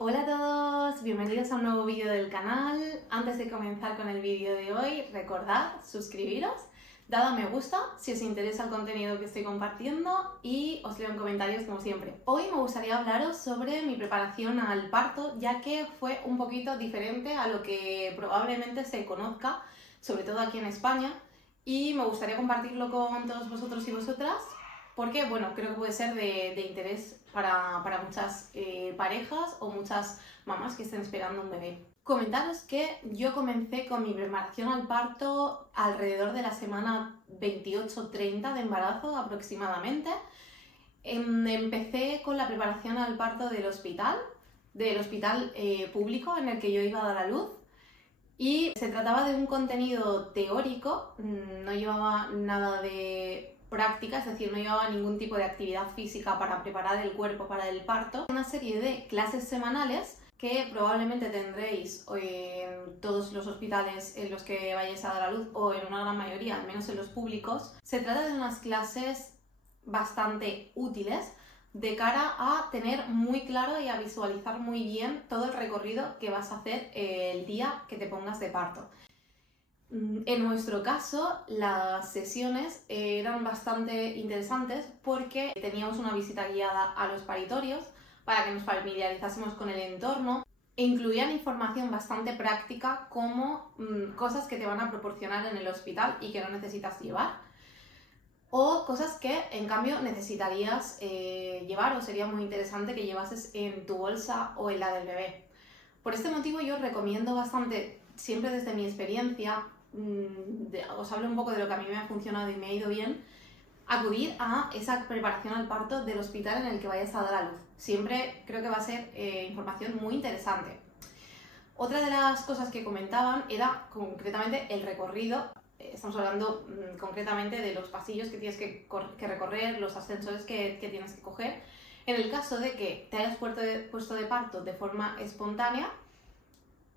Hola a todos, bienvenidos a un nuevo vídeo del canal. Antes de comenzar con el vídeo de hoy, recordad suscribiros, dad a me gusta si os interesa el contenido que estoy compartiendo y os leo en comentarios como siempre. Hoy me gustaría hablaros sobre mi preparación al parto, ya que fue un poquito diferente a lo que probablemente se conozca, sobre todo aquí en España, y me gustaría compartirlo con todos vosotros y vosotras porque, bueno, creo que puede ser de interés para muchas parejas o muchas mamás que estén esperando un bebé. Comentaros que yo comencé con mi preparación al parto alrededor de la semana 28-30 de embarazo aproximadamente. Empecé con la preparación al parto del hospital público en el que yo iba a dar a luz. Y se trataba de un contenido teórico, no llevaba nada de práctica, es decir, no llevaba ningún tipo de actividad física para preparar el cuerpo para el parto. Una serie de clases semanales que probablemente tendréis en todos los hospitales en los que vayáis a dar a luz o en una gran mayoría, al menos en los públicos. Se trata de unas clases bastante útiles de cara a tener muy claro y a visualizar muy bien todo el recorrido que vas a hacer el día que te pongas de parto. En nuestro caso, las sesiones eran bastante interesantes porque teníamos una visita guiada a los paritorios para que nos familiarizásemos con el entorno e incluían información bastante práctica como cosas que te van a proporcionar en el hospital y que no necesitas llevar, o cosas que en cambio necesitarías llevar o sería muy interesante que llevases en tu bolsa o en la del bebé. Por este motivo yo recomiendo bastante, siempre desde mi experiencia, os hablo un poco de lo que a mí me ha funcionado y me ha ido bien, acudir a esa preparación al parto del hospital en el que vayas a dar a luz. Siempre creo que va a ser información muy interesante. Otra de las cosas que comentaban era concretamente el recorrido. Estamos hablando concretamente de los pasillos que tienes que recorrer, los ascensores que tienes que coger. En el caso de que te hayas puesto de parto de forma espontánea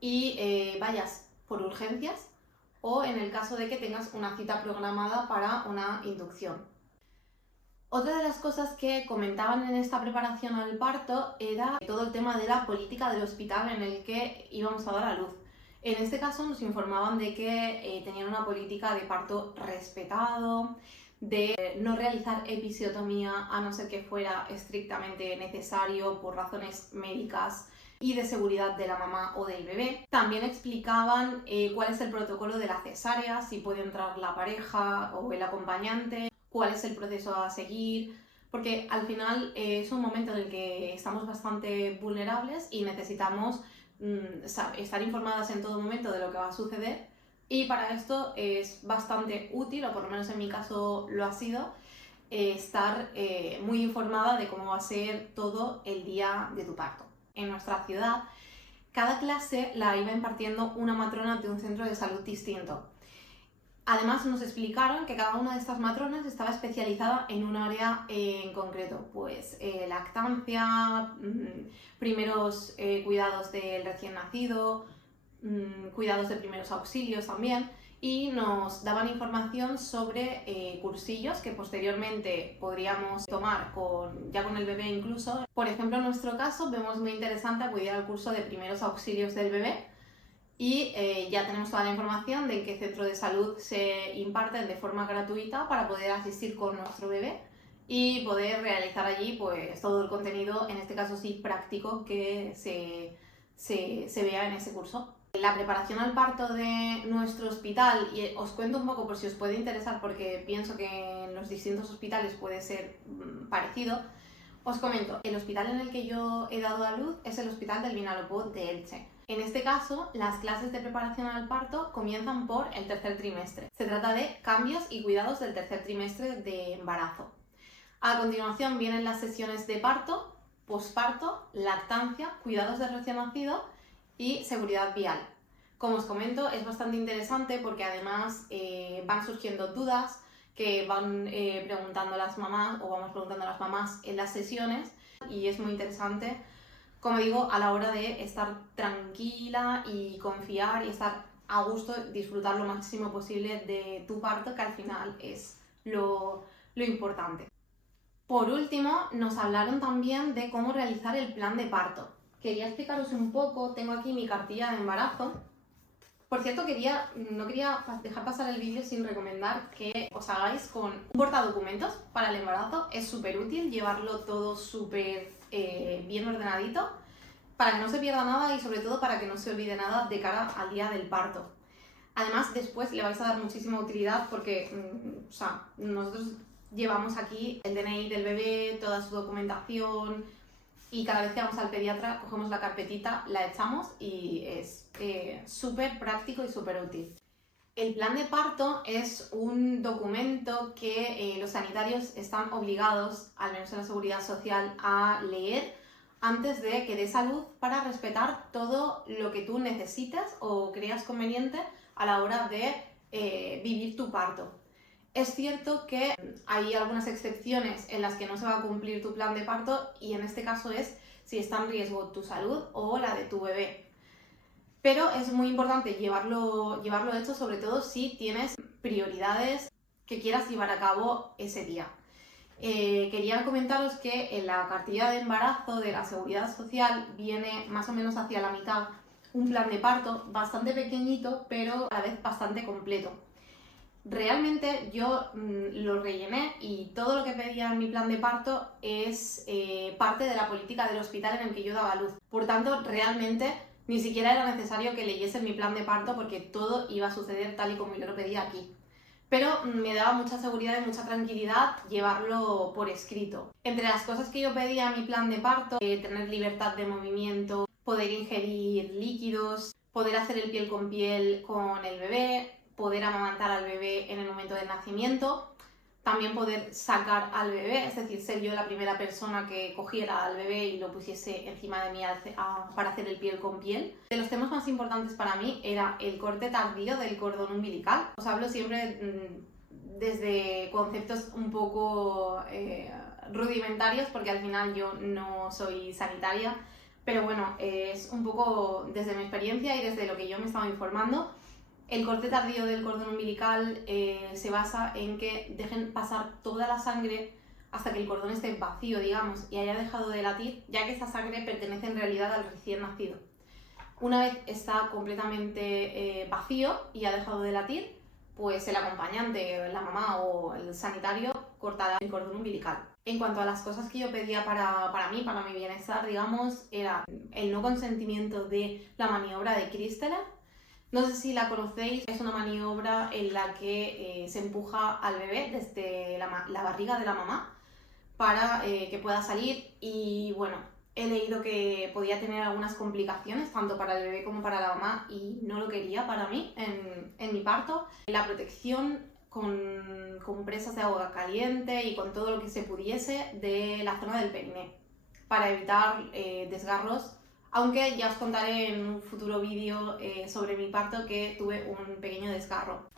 y vayas por urgencias, o en el caso de que tengas una cita programada para una inducción. Otra de las cosas que comentaban en esta preparación al parto era todo el tema de la política del hospital en el que íbamos a dar a luz. En este caso nos informaban de que tenían una política de parto respetado, de no realizar episiotomía a no ser que fuera estrictamente necesario por razones médicas y de seguridad de la mamá o del bebé. También explicaban cuál es el protocolo de la cesárea, si puede entrar la pareja o el acompañante, cuál es el proceso a seguir, porque al final es un momento en el que estamos bastante vulnerables y necesitamos estar informadas en todo momento de lo que va a suceder, y para esto es bastante útil, o por lo menos en mi caso lo ha sido, estar muy informada de cómo va a ser todo el día de tu parto. En nuestra ciudad, cada clase la iba impartiendo una matrona de un centro de salud distinto. Además nos explicaron que cada una de estas matronas estaba especializada en un área en concreto, pues lactancia, primeros cuidados del recién nacido, cuidados de primeros auxilios también, y nos daban información sobre cursillos que posteriormente podríamos tomar ya con el bebé incluso. Por ejemplo, en nuestro caso vemos muy interesante acudir al curso de primeros auxilios del bebé, y ya tenemos toda la información de en qué centro de salud se imparten de forma gratuita para poder asistir con nuestro bebé y poder realizar allí pues todo el contenido, en este caso sí práctico, que se vea en ese curso. La preparación al parto de nuestro hospital, y os cuento un poco por si os puede interesar porque pienso que en los distintos hospitales puede ser parecido. Os comento, el hospital en el que yo he dado a luz es el Hospital del Vinalopó de Elche. En este caso, las clases de preparación al parto comienzan por el tercer trimestre. Se trata de cambios y cuidados del tercer trimestre de embarazo. A continuación vienen las sesiones de parto, posparto, lactancia, cuidados del recién nacido y seguridad vial. Como os comento, es bastante interesante porque además van surgiendo dudas que van preguntando las mamás, o vamos preguntando a las mamás en las sesiones, y es muy interesante, como digo, a la hora de estar tranquila y confiar y estar a gusto, disfrutar lo máximo posible de tu parto, que al final es lo importante. Por último, nos hablaron también de cómo realizar el plan de parto. quería explicaros un poco, tengo aquí mi cartilla de embarazo. Por cierto, no quería dejar pasar el vídeo sin recomendar que os hagáis con un portadocumentos para el embarazo. Es súper útil llevarlo todo súper bien ordenadito para que no se pierda nada y sobre todo para que no se olvide nada de cara al día del parto. Además, después le vais a dar muchísima utilidad porque nosotros llevamos aquí el DNI del bebé, toda su documentación, y cada vez que vamos al pediatra cogemos la carpetita, la echamos y es súper práctico y súper útil. El plan de parto es un documento que los sanitarios están obligados, al menos en la Seguridad Social, a leer antes de que dé salud para respetar todo lo que tú necesites o creas conveniente a la hora de vivir tu parto. Es cierto que hay algunas excepciones en las que no se va a cumplir tu plan de parto y en este caso es si está en riesgo tu salud o la de tu bebé. Pero es muy importante llevarlo hecho, sobre todo si tienes prioridades que quieras llevar a cabo ese día. Quería comentaros que en la cartilla de embarazo de la Seguridad Social viene más o menos hacia la mitad un plan de parto bastante pequeñito pero a la vez bastante completo. Realmente yo lo rellené y todo lo que pedía en mi plan de parto es parte de la política del hospital en el que yo daba luz. Por tanto, realmente ni siquiera era necesario que leyese mi plan de parto porque todo iba a suceder tal y como yo lo pedía aquí. Pero me daba mucha seguridad y mucha tranquilidad llevarlo por escrito. Entre las cosas que yo pedía en mi plan de parto, tener libertad de movimiento, poder ingerir líquidos, poder hacer el piel con piel con el bebé, poder amamantar al bebé en el momento del nacimiento, también poder sacar al bebé, es decir, ser yo la primera persona que cogiera al bebé y lo pusiese encima de mí para hacer el piel con piel. De los temas más importantes para mí era el corte tardío del cordón umbilical. Os hablo siempre desde conceptos un poco rudimentarios porque al final yo no soy sanitaria, pero bueno, es un poco desde mi experiencia y desde lo que yo me estaba informando. El corte tardío del cordón umbilical se basa en que dejen pasar toda la sangre hasta que el cordón esté vacío, digamos, y haya dejado de latir, ya que esta sangre pertenece en realidad al recién nacido. Una vez está completamente vacío y ha dejado de latir, pues el acompañante, la mamá o el sanitario cortará el cordón umbilical. En cuanto a las cosas que yo pedía para mí, para mi bienestar, digamos, era el no consentimiento de la maniobra de Christele. No sé si la conocéis, es una maniobra en la que se empuja al bebé desde la barriga de la mamá para que pueda salir y bueno, he leído que podía tener algunas complicaciones tanto para el bebé como para la mamá y no lo quería para mí en mi parto. La protección con compresas de agua caliente y con todo lo que se pudiese de la zona del periné para evitar desgarros. Aunque ya os contaré en un futuro vídeo sobre mi parto que tuve un pequeño desgarro.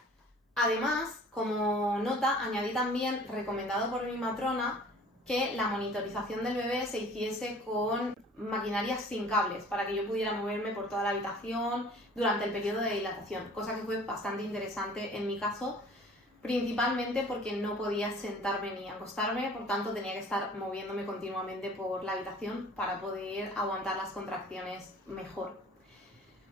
Además, como nota, añadí también, recomendado por mi matrona, que la monitorización del bebé se hiciese con maquinaria sin cables, para que yo pudiera moverme por toda la habitación durante el periodo de dilatación, cosa que fue bastante interesante en mi caso, principalmente porque no podía sentarme ni acostarme, por tanto tenía que estar moviéndome continuamente por la habitación para poder aguantar las contracciones mejor.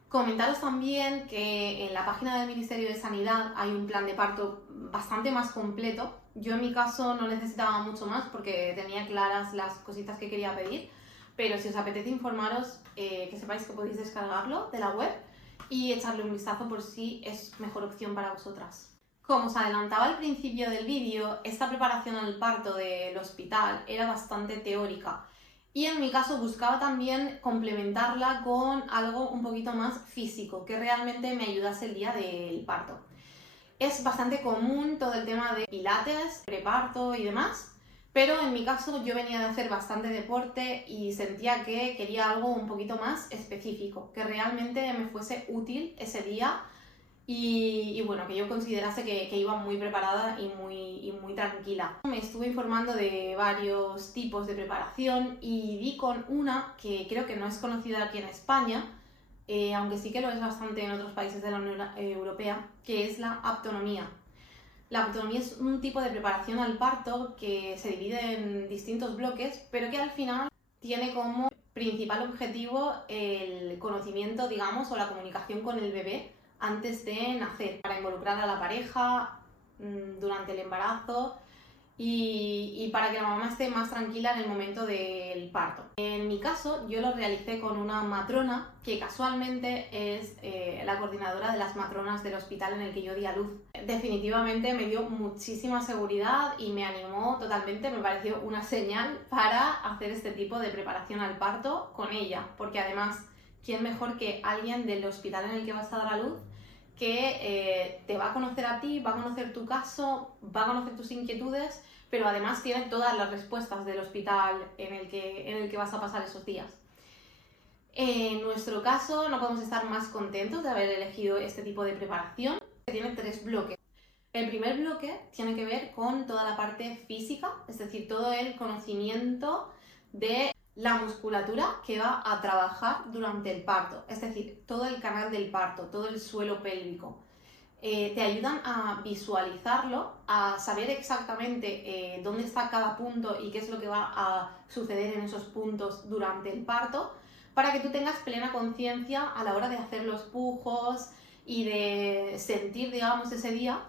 Comentaros también que en la página del Ministerio de Sanidad hay un plan de parto bastante más completo. Yo en mi caso no necesitaba mucho más porque tenía claras las cositas que quería pedir, pero si os apetece informaros, que sepáis que podéis descargarlo de la web y echarle un vistazo por si es mejor opción para vosotras. Como os adelantaba al principio del vídeo, esta preparación al parto del hospital era bastante teórica y en mi caso buscaba también complementarla con algo un poquito más físico, que realmente me ayudase el día del parto. Es bastante común todo el tema de pilates, preparto y demás, pero en mi caso yo venía de hacer bastante deporte y sentía que quería algo un poquito más específico, que realmente me fuese útil ese día. Y bueno, que yo considerase que iba muy preparada y muy tranquila. Me estuve informando de varios tipos de preparación y di con una que creo que no es conocida aquí en España, aunque sí que lo es bastante en otros países de la Unión Europea, que es la aptonomía. La aptonomía es un tipo de preparación al parto que se divide en distintos bloques, pero que al final tiene como principal objetivo el conocimiento, digamos, o la comunicación con el bebé antes de nacer, para involucrar a la pareja durante el embarazo y para que la mamá esté más tranquila en el momento del parto. En mi caso, yo lo realicé con una matrona que casualmente es la coordinadora de las matronas del hospital en el que yo di a luz. Definitivamente me dio muchísima seguridad y me animó totalmente, me pareció una señal para hacer este tipo de preparación al parto con ella, porque además, ¿quién mejor que alguien del hospital en el que vas a dar a luz que te va a conocer a ti, va a conocer tu caso, va a conocer tus inquietudes, pero además tiene todas las respuestas del hospital en el que vas a pasar esos días? En nuestro caso no podemos estar más contentos de haber elegido este tipo de preparación. Tiene 3 bloques. El primer bloque tiene que ver con toda la parte física, es decir, todo el conocimiento de la musculatura que va a trabajar durante el parto, es decir, todo el canal del parto, todo el suelo pélvico. Te ayudan a visualizarlo, a saber exactamente dónde está cada punto y qué es lo que va a suceder en esos puntos durante el parto, para que tú tengas plena conciencia a la hora de hacer los pujos y de sentir, digamos, ese día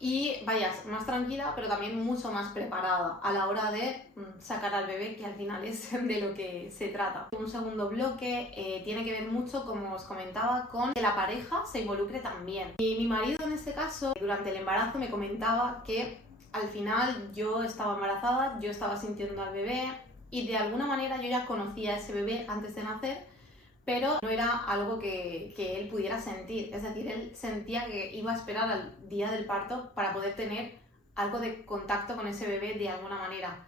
y vayas más tranquila, pero también mucho más preparada a la hora de sacar al bebé, que al final es de lo que se trata. Un segundo bloque tiene que ver mucho, como os comentaba, con que la pareja se involucre también. Y mi marido en este caso, durante el embarazo, me comentaba que al final yo estaba embarazada, yo estaba sintiendo al bebé y de alguna manera yo ya conocía a ese bebé antes de nacer, pero no era algo que él pudiera sentir. Es decir, él sentía que iba a esperar al día del parto para poder tener algo de contacto con ese bebé de alguna manera.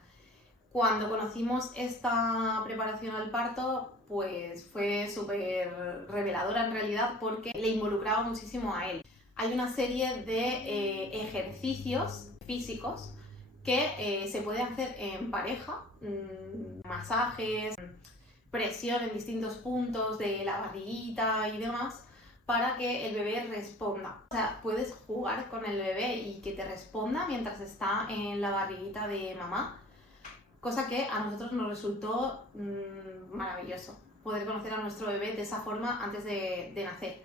Cuando conocimos esta preparación al parto, pues fue súper reveladora en realidad, porque le involucraba muchísimo a él. Hay una serie de ejercicios físicos que se puede hacer en pareja, masajes, presión en distintos puntos de la barriguita y demás, para que el bebé responda. O sea, puedes jugar con el bebé y que te responda mientras está en la barriguita de mamá, cosa que a nosotros nos resultó maravilloso, poder conocer a nuestro bebé de esa forma antes de nacer.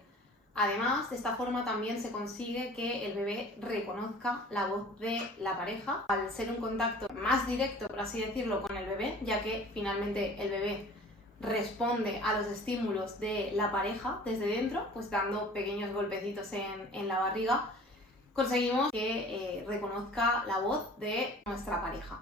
Además, de esta forma también se consigue que el bebé reconozca la voz de la pareja, al ser un contacto más directo, por así decirlo, con el bebé, ya que finalmente el bebé responde a los estímulos de la pareja desde dentro, pues dando pequeños golpecitos en la barriga, conseguimos que reconozca la voz de nuestra pareja.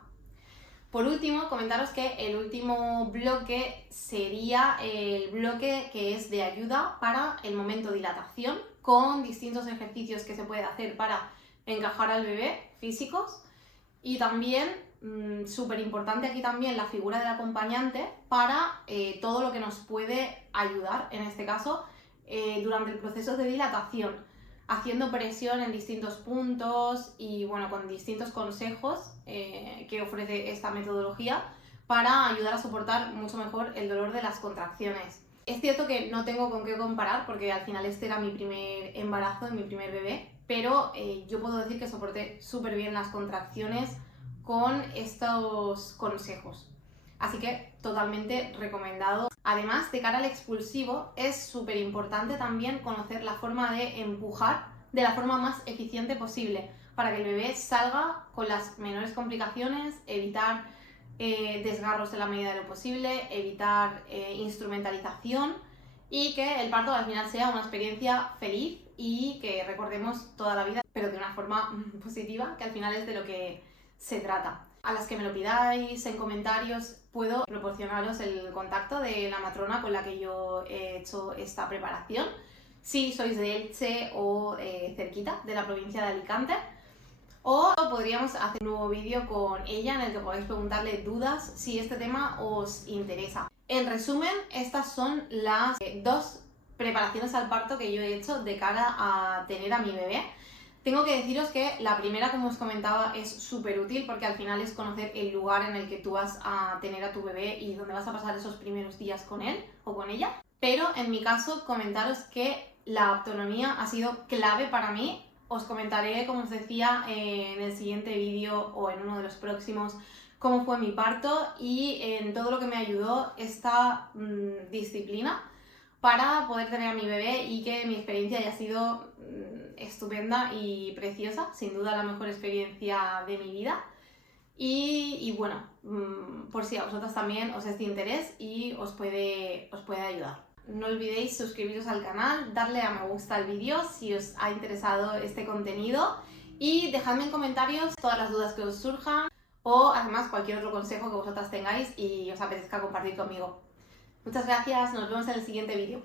Por último, comentaros que el último bloque sería el bloque que es de ayuda para el momento de dilatación, con distintos ejercicios que se puede hacer para encajar al bebé, físicos, y también, súper importante aquí también, la figura del acompañante para todo lo que nos puede ayudar, en este caso, durante el proceso de dilatación, haciendo presión en distintos puntos y bueno, con distintos consejos que ofrece esta metodología para ayudar a soportar mucho mejor el dolor de las contracciones. Es cierto que no tengo con qué comparar, porque al final este era mi primer embarazo, mi primer bebé, pero yo puedo decir que soporté súper bien las contracciones con estos consejos. Así que totalmente recomendado. Además, de cara al expulsivo, es súper importante también conocer la forma de empujar de la forma más eficiente posible para que el bebé salga con las menores complicaciones, evitar desgarros en la medida de lo posible, evitar instrumentalización y que el parto al final sea una experiencia feliz y que recordemos toda la vida, pero de una forma positiva, que al final es de lo que se trata. A las que me lo pidáis en comentarios, puedo proporcionaros el contacto de la matrona con la que yo he hecho esta preparación, si sois de Elche o cerquita de la provincia de Alicante. O podríamos hacer un nuevo vídeo con ella en el que podáis preguntarle dudas si este tema os interesa. En resumen, estas son las 2 preparaciones al parto que yo he hecho de cara a tener a mi bebé. Tengo que deciros que la primera, como os comentaba, es súper útil porque al final es conocer el lugar en el que tú vas a tener a tu bebé y dónde vas a pasar esos primeros días con él o con ella. Pero en mi caso, comentaros que la autonomía ha sido clave para mí. Os comentaré, como os decía, en el siguiente vídeo o en uno de los próximos, cómo fue mi parto y en todo lo que me ayudó esta disciplina para poder tener a mi bebé y que mi experiencia haya sido estupenda y preciosa, sin duda la mejor experiencia de mi vida. Y bueno, por si a vosotros también os es de interés y os puede ayudar. No olvidéis suscribiros al canal, darle a me gusta al vídeo si os ha interesado este contenido y dejadme en comentarios todas las dudas que os surjan o además cualquier otro consejo que vosotras tengáis y os apetezca compartir conmigo. Muchas gracias, nos vemos en el siguiente vídeo.